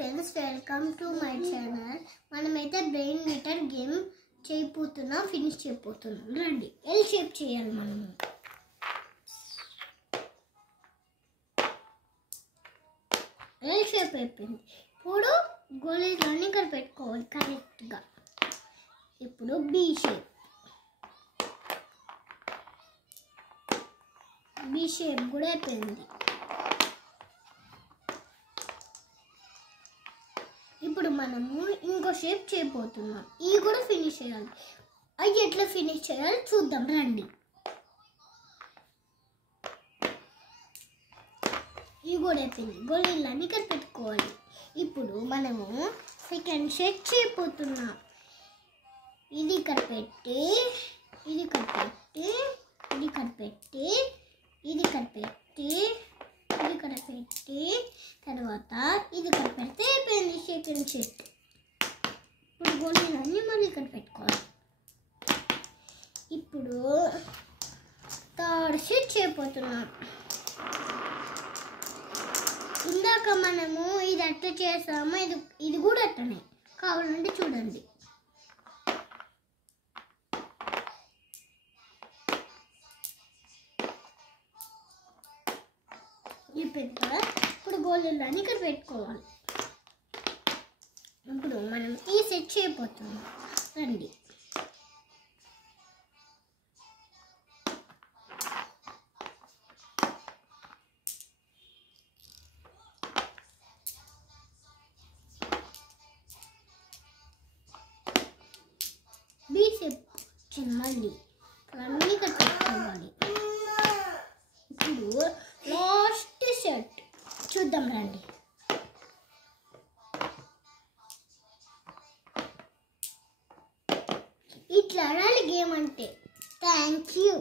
Friends, welcome to my channel. మనమైతే brain metre game చేయబోతున్నాం, finish చేయబోతున్నాం. రండి, ఎల్ షేప్ చేయాలి. మనము ఎల్ షేప్ అయిపోయింది. ఇప్పుడు గోళీలన్నీ ఇక్కడ పెట్టుకోవాలి కరెక్ట్గా. ఇప్పుడు బి షేప్ కూడా అయిపోయింది. ఇప్పుడు మనము ఇంకో షేప్ చేయబోతున్నాం. ఇది కూడా ఫినిష్ చేయాలి. అది ఎట్లా ఫినిష్ చేయాలి చూద్దాం రండి. ఇది కూడా అయిపోయింది. గోళీలన్నీ ఇక్కడ పెట్టుకోవాలి. ఇప్పుడు మనము సెకండ్ షేప్ చేయబోతున్నాం. ఇది ఇక్కడ పెట్టి, ఇది ఇక్కడ పెట్టి, ఇది ఇక్కడ పెట్టి, ఇది ఇక్కడ పెట్టి, ఇది ఇక్కడ పెట్టి, తర్వాత ఇది ఇక్కడ పెడితే అయిపోయింది సెకండ్ షేప్. ఇప్పుడు గోళీలన్నీ మళ్ళీ ఇక్కడ పెట్టుకోవాలి. ఇప్పుడు థర్డ్ షేప్ చేయబోతున్నాం. ఇందాక మనము ఇది అట్లా చేసాము, ఇది కూడా అట్లనే. కావాలంటే చూడండి. ఇప్పుడు గోళీలన్నీ ఇక్కడ పెట్టుకోవాలి. ఇప్పుడు మనం ఈ సెట్ చేయబోతున్నాం. రండి, బీ సెట్ మళ్ళీ అన్నీ ఇక్కడ పెట్టుకోవాలి. ఇప్పుడు లాస్ట్ సెట్ చూద్దాం రండి. ఇట్లా ఆడాలి గేమ్ అంటే. Thank you.